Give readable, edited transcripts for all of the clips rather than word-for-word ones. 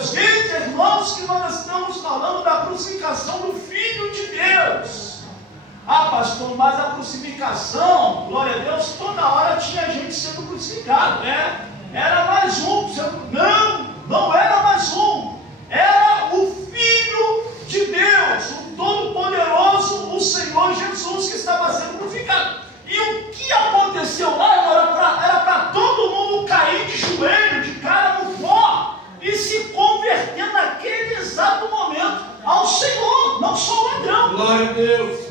Deus. Veja, irmãos, que nós estamos falando da crucificação do Filho de Deus. Ah, pastor, mas a crucificação, glória a Deus, toda hora tinha gente sendo crucificado, né? Era mais um. Não era mais um. Era o Filho de Deus, o Todo-Poderoso, o Senhor Jesus, que estava sendo crucificado. E o que aconteceu lá era para todo mundo cair de joelho, de cara no pó, e se converter naquele exato momento ao Senhor, não só o ladrão. Glória a Deus.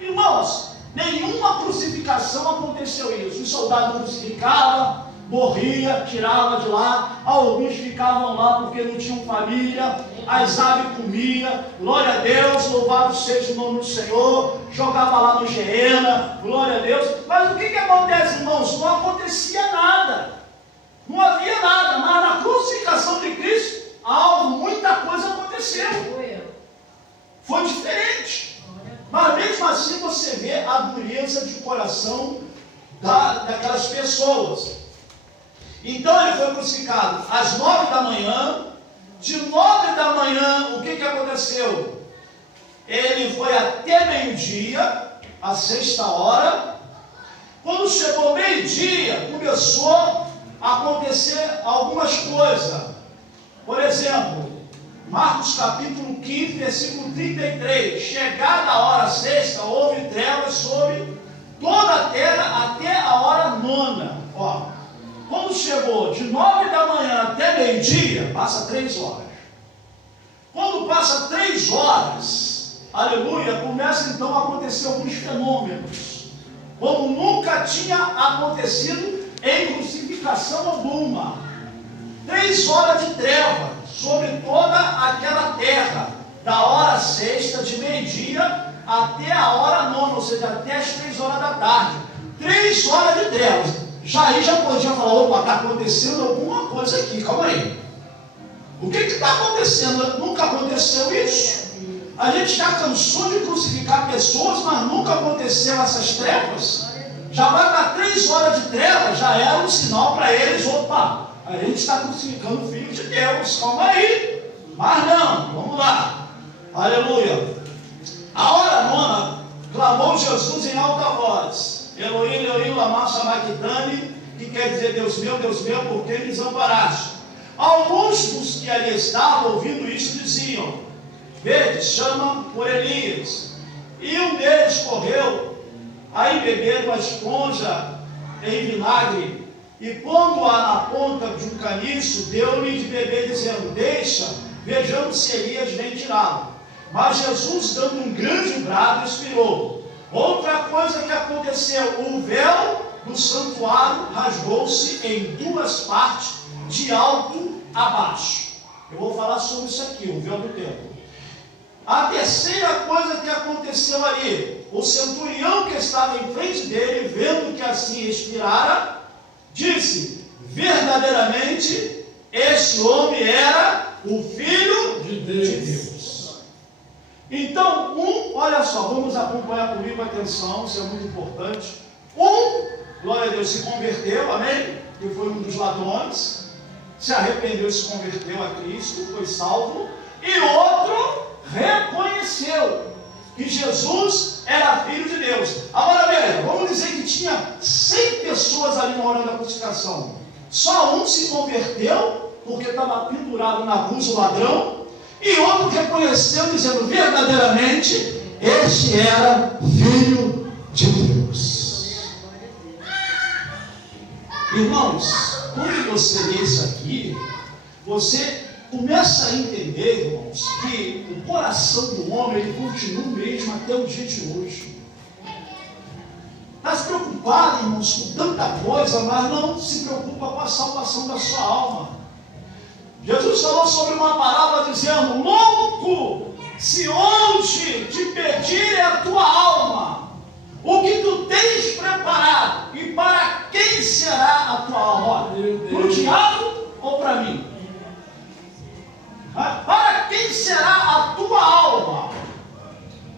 Irmãos, nenhuma crucificação aconteceu isso. Os soldados crucificavam, morria, tirava de lá, alguns ficavam lá porque não tinham família, as aves comiam, glória a Deus, louvado seja o nome do Senhor, jogava lá no Geena, glória a Deus. Mas o que acontece, irmãos? Não acontecia nada, não havia nada, mas na crucificação de Cristo, muita coisa aconteceu, foi diferente. Mas mesmo assim você vê a dureza de coração daquelas pessoas. Então ele foi crucificado às 9 da manhã. De 9 da manhã, o que aconteceu? Ele foi até meio-dia, a 6ª hora. Quando chegou meio-dia, começou a acontecer algumas coisas. Por exemplo, Marcos capítulo 15, versículo 33. Chegada a hora 6ª, houve trevas sobre toda a terra até a hora 9ª. Quando chegou de 9 da manhã até meio-dia, passa 3 horas. Quando passa 3 horas, aleluia, começa então a acontecer alguns fenômenos, como nunca tinha acontecido em crucificação alguma. 3 horas de treva sobre toda aquela terra, da hora 6ª, de meio-dia, até a hora 9ª, ou seja, até as 3 horas da tarde. 3 horas de trevas. Já podia falar, opa, está acontecendo alguma coisa aqui, calma aí. O que está acontecendo? Nunca aconteceu isso. A gente já cansou de crucificar pessoas, mas nunca aconteceu essas trevas. Já vai para 3 horas de trevas, já era um sinal para eles, opa, a gente está crucificando o Filho de Deus, calma aí. Mas não, vamos lá, aleluia. A hora 9ª, clamou Jesus em alta voz: Elohim, Elohim, lama sabachthani, que quer dizer, Deus meu, por que me desamparaste? Alguns dos que ali estavam ouvindo isso diziam: vede, chama por Elias. E um deles correu a embeber uma esponja em vinagre, e pondo-a na ponta de um caniço, deu-lhe de beber, dizendo: deixa, vejamos se Elias vem tirá-lo. Mas Jesus, dando um grande brado, expirou. Outra coisa que aconteceu: o véu do santuário rasgou-se em 2 partes, de alto a baixo. Eu vou falar sobre isso aqui, o véu do templo. A terceira coisa que aconteceu ali: o centurião que estava em frente dele, vendo que assim expirara, disse: verdadeiramente este homem era o Filho de Deus. Então, olha só, vamos acompanhar comigo, atenção, isso é muito importante. Glória a Deus, se converteu, amém? Que foi um dos ladrões, se arrependeu e se converteu a Cristo, foi salvo. E outro reconheceu que Jesus era Filho de Deus. Agora veja, vamos dizer que tinha 100 pessoas ali na hora da crucificação. Só um se converteu, porque estava pendurado na cruz, o ladrão. E outro reconheceu, dizendo: verdadeiramente este era Filho de Deus. Irmãos, quando você lê isso aqui, você começa a entender, irmãos, que o coração do homem, ele continua o mesmo até o dia de hoje. Está se preocupado, irmãos, com tanta coisa, mas não se preocupa com a salvação da sua alma. Jesus falou sobre uma parábola dizendo: louco, se onde te pedir é a tua alma, o que tu tens preparado, e para quem será a tua alma? Para o diabo ou para mim? Para quem será a tua alma?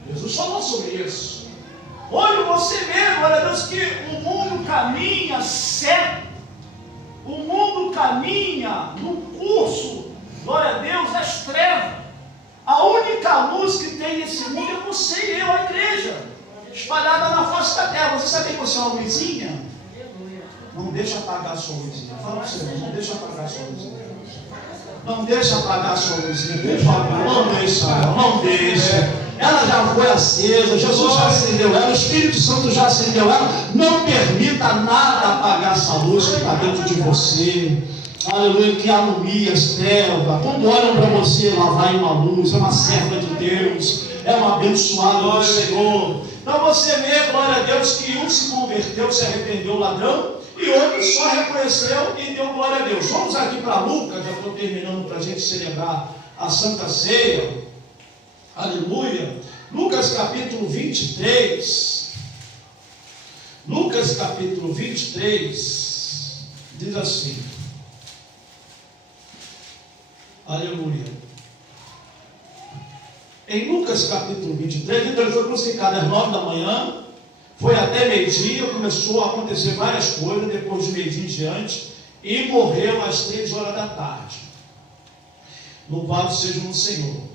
Jesus falou sobre isso. Hoje você vê, glória a Deus, que o mundo caminha certo. O mundo caminha no curso, glória a Deus, das trevas. A única luz que tem nesse mundo é você e eu, a igreja, espalhada na face da terra. Você sabe que você é uma luzinha? Não deixa apagar a sua luzinha. Fala para você, não deixa apagar a sua luzinha. Não deixa apagar a sua luzinha, por favor. Não deixa, não deixa. Ela já foi acesa, Jesus já acendeu ela, o Espírito Santo já acendeu ela. Não permita nada apagar essa luz que está dentro de você. Aleluia, que alumia as trevas. Quando olham para você, lá vai uma luz, é uma serva de Deus, é uma abençoada do Senhor. Então você vê, glória a Deus, que um se converteu, se arrependeu, ladrão, e outro só reconheceu e deu glória a Deus. Vamos aqui para Lucas, já estou terminando para a gente celebrar a Santa Ceia. Aleluia. Lucas capítulo 23. Lucas capítulo 23 diz assim. Aleluia. Em Lucas capítulo 23, então ele foi crucificado às 9 da manhã, foi até meio-dia, começou a acontecer várias coisas, depois de meio-dia em diante, e morreu às 3 horas da tarde. Louvado seja o Senhor.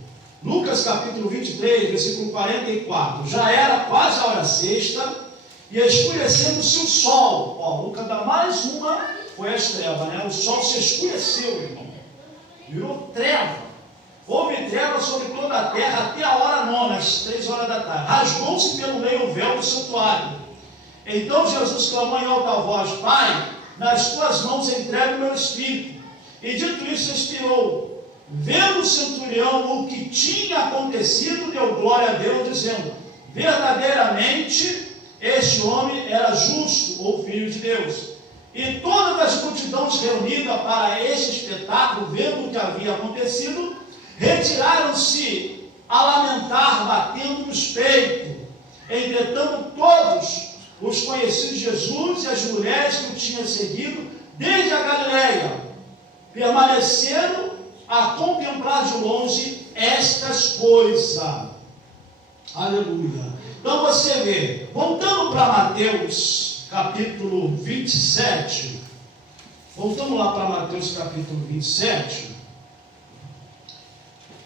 Lucas capítulo 23, versículo 44. Já era quase a hora sexta, e escurecendo-se o sol. Ó, Lucas dá mais uma, foi as trevas, né? O sol se escureceu, irmão. Virou treva. Houve treva sobre toda a terra até a hora nona, às 3 horas da tarde. Rasgou-se pelo meio o véu do santuário. Então Jesus clamou em alta voz: Pai, nas tuas mãos entrego o meu espírito. E dito isso, expirou. Vendo o centurião o que tinha acontecido, deu glória a Deus, dizendo: verdadeiramente este homem era justo, ou filho de Deus. E todas as multidões reunidas para este espetáculo, vendo o que havia acontecido, retiraram-se a lamentar, batendo nos peitos. Entretanto, todos os conhecidos de Jesus e as mulheres que o tinham seguido desde a Galileia permaneceram a contemplar de longe estas coisas. Aleluia. Então você vê, voltando para Mateus capítulo 27, voltamos lá para Mateus capítulo 27,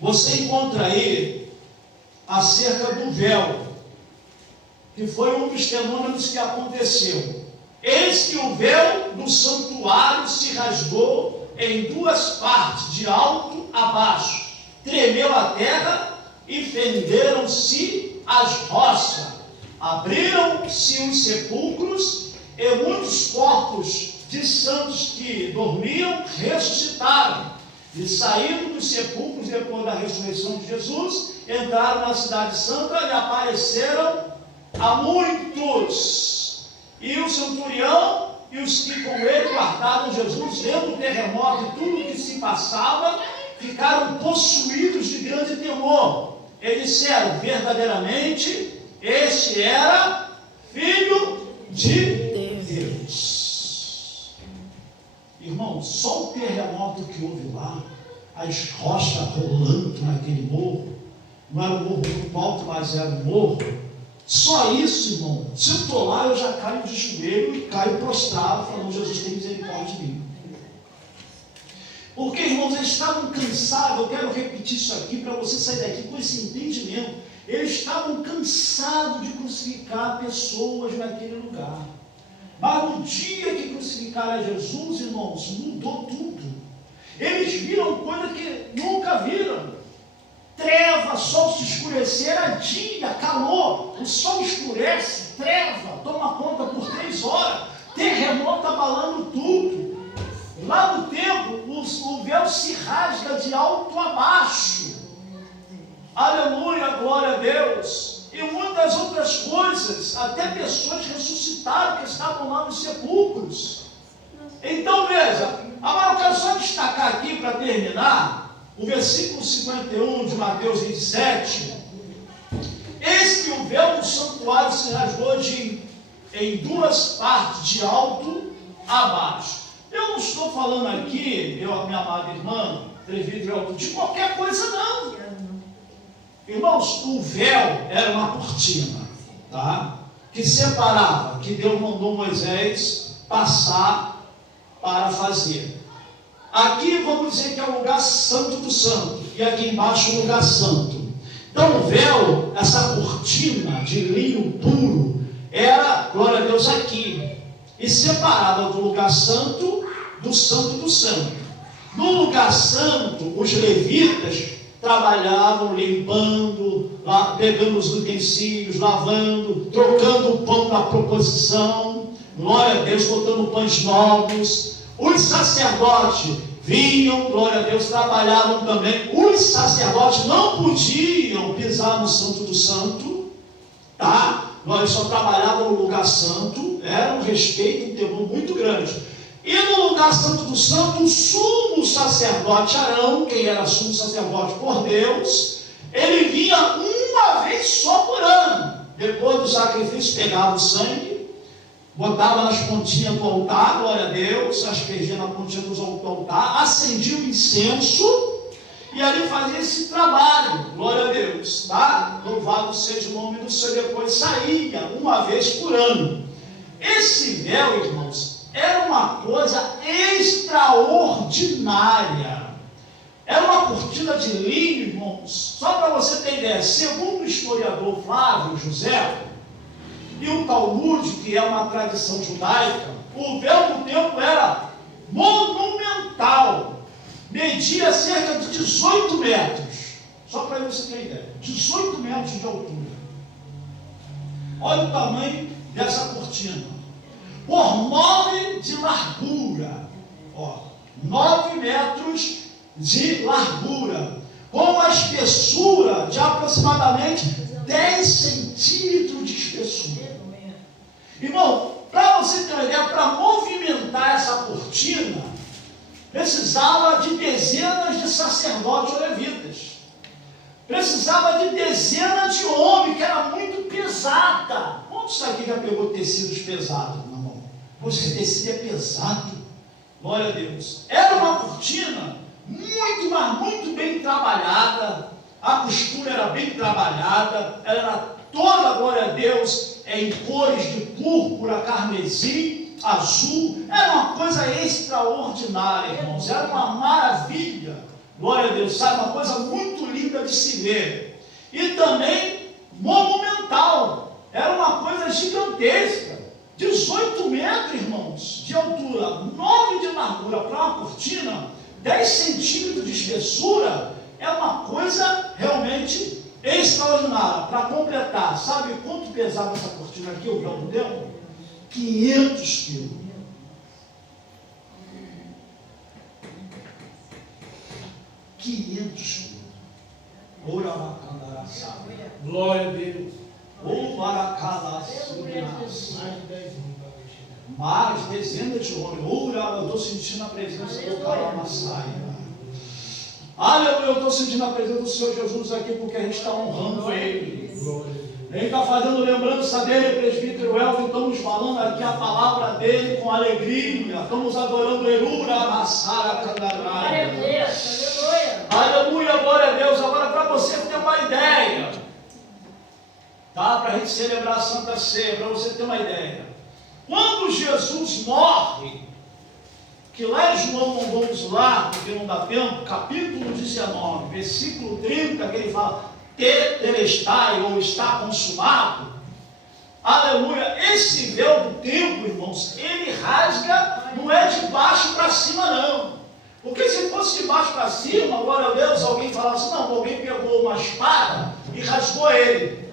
você encontra aí acerca do véu, que foi um dos fenômenos que aconteceu. Eis que o véu do santuário se rasgou em duas partes, de alto a baixo, tremeu a terra e fenderam-se as rochas, abriram-se os sepulcros e muitos corpos de santos que dormiam ressuscitaram, e saindo dos sepulcros depois da ressurreição de Jesus, entraram na cidade santa e apareceram a muitos. E o centurião e os que com ele guardavam Jesus, vendo o terremoto e tudo o que se passava, ficaram possuídos de grande temor. E disseram: verdadeiramente este era Filho de Deus. Irmão, só o terremoto que houve lá, as rochas rolando naquele morro, não era um morro muito alto, mas era um morro. Só isso, irmão, se eu estou lá, eu já caio de joelho e caio prostrado, falando: Jesus, tem misericórdia de mim. Porque, irmãos, eles estavam cansados. Eu quero repetir isso aqui para você sair daqui com esse entendimento. Eles estavam cansados de crucificar pessoas naquele lugar. Mas no dia que crucificaram Jesus, irmãos, mudou tudo. Eles viram coisa que nunca viram. Treva, sol se escurecer, era dia, calor, o sol escurece, treva, toma conta por 3 horas, terremoto abalando tudo. Lá no templo, o véu se rasga de alto a baixo. Aleluia, glória a Deus. E muitas outras coisas, até pessoas ressuscitaram que estavam lá nos sepulcros. Então veja, agora eu quero só destacar aqui para terminar, o versículo 51 de Mateus 27, eis que o véu do santuário se rasgou em duas partes, de alto a baixo. Eu não estou falando aqui, minha amada irmã, presbítero, de qualquer coisa não. Irmãos, o véu era uma cortina, tá? Que separava, que Deus mandou Moisés passar para fazer. Aqui vamos dizer que é o lugar santo do santo, e aqui embaixo o lugar santo. Então o véu, essa cortina de linho puro, era, glória a Deus, aqui, e separava do lugar santo do santo do santo. No lugar santo, os levitas trabalhavam limpando, pegando os utensílios, lavando, trocando o pão da proposição, glória a Deus, botando pães novos. Os sacerdotes vinham, glória a Deus, trabalhavam também. Os sacerdotes não podiam pisar no santo do santo, tá? Nós só trabalhavam no lugar santo, era um respeito, um temor muito grande. E no lugar santo do santo, o sumo sacerdote Arão, quem era sumo sacerdote por Deus, ele vinha uma vez só por ano. Depois do sacrifício, pegava o sangue, botava nas pontinhas do altar, glória a Deus, aspergia na pontinha do altar, acendia o incenso, e ali fazia esse trabalho, glória a Deus, tá? Louvado seja o nome do Senhor. Depois saía uma vez por ano. Esse véu, irmãos, era uma coisa extraordinária. Era uma cortina de linho, irmãos. Só para você ter ideia, segundo o historiador Flávio José e o Talmud, que é uma tradição judaica, o véu do templo era monumental. Media cerca de 18 metros. Só para você ter ideia, 18 metros de altura. Olha o tamanho dessa cortina. Por 9 de largura, 9 metros de largura, com uma espessura de aproximadamente 10 centímetros de espessura. Irmão, para você ter uma ideia, para movimentar essa cortina, precisava de dezenas de sacerdotes ou levitas, precisava de dezenas de homens, que era muito pesada. Quantos aqui já pegou tecidos pesados, meu irmão? Esse tecido é pesado, glória a Deus. Era uma cortina muito, mas muito bem trabalhada, a costura era bem trabalhada, ela era toda, glória a Deus, em cores de púrpura, carmesim, azul. Era uma coisa extraordinária, irmãos, era uma maravilha, glória a Deus, sabe, uma coisa muito linda de se ver, e também monumental, era uma coisa gigantesca. 18 metros, irmãos, de altura, 9 de largura para uma cortina, 10 centímetros de espessura, é uma coisa realmente extraordinária. Para completar, sabe quanto pesava essa cortina aqui, o véu do templo? 500 quilos. Glória a Deus. Mais dezenas de homens. Eu estou sentindo a presença do Calamaçaia. Aleluia, eu estou sentindo a presença do Senhor Jesus aqui, porque a gente está honrando Ele. Ele está fazendo lembrança dele, presbítero Elvio. Estamos falando aqui a palavra dele com alegria. Estamos adorando Erura, Massara, Candarai. Aleluia, glória a Deus. Agora, para você ter uma ideia, tá? Para a gente celebrar a Santa Ceia, para você ter uma ideia. Quando Jesus morre, que lá em João, não vamos lá, porque não dá tempo, capítulo 19, versículo 30, que ele fala, tetelestai, ou está consumado, aleluia, esse véu do templo, irmãos, ele rasga, não é de baixo para cima não, porque se fosse de baixo para cima, glória a Deus, alguém falasse, não, alguém pegou uma espada e rasgou ele,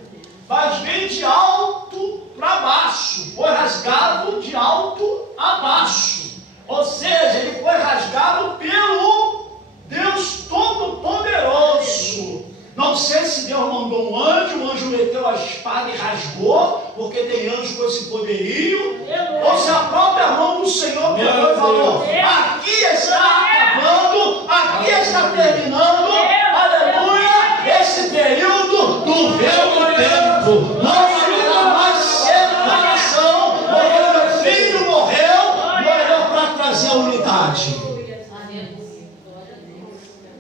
mas vem de alto para baixo, foi rasgado de alto a baixo, ou seja, ele foi rasgado pelo Deus Todo-Poderoso. Não sei se Deus mandou um anjo, o anjo meteu a espada e rasgou, porque tem anjo com esse poderio, ou se a própria mão do Senhor pegou e falou, aqui está acabando, aqui está terminando, aleluia, esse período do véu do tempo, não haverá mais separação, porque meu filho morreu para trazer a unidade.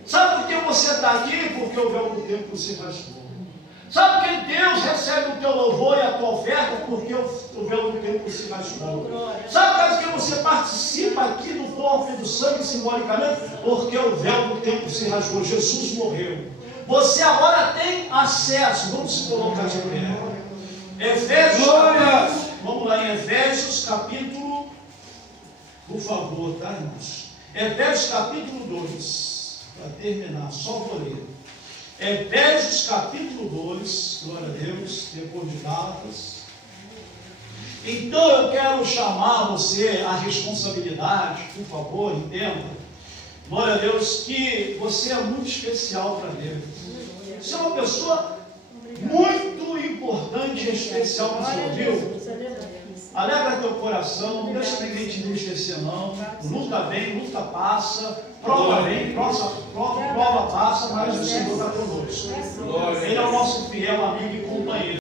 Sabe por que você está aqui? Porque o véu do tempo se rasgou. Sabe por que Deus recebe o teu louvor e a tua oferta? Porque o véu do templo se rasgou. Sabe por que você participa aqui do corpo e do sangue simbolicamente? Porque o véu do templo se rasgou. Jesus morreu. Você agora tem acesso. Vamos se colocar de pé. Efésios, vamos lá em Efésios capítulo, por favor, tá, irmãos? Efésios capítulo 2, para terminar, só vou ler. Efésios capítulo 2, glória a Deus, depois de Gálatas. Então eu quero chamar você à responsabilidade, por favor, entenda, glória a Deus, que você é muito especial para Deus. Você é uma pessoa muito importante e especial para o Senhor, viu? Alegra teu coração, não deixa ninguém te entristecer não. Luta vem, luta passa, prova vem, prova passa, mas o Senhor está conosco. Ele é o nosso fiel amigo e companheiro.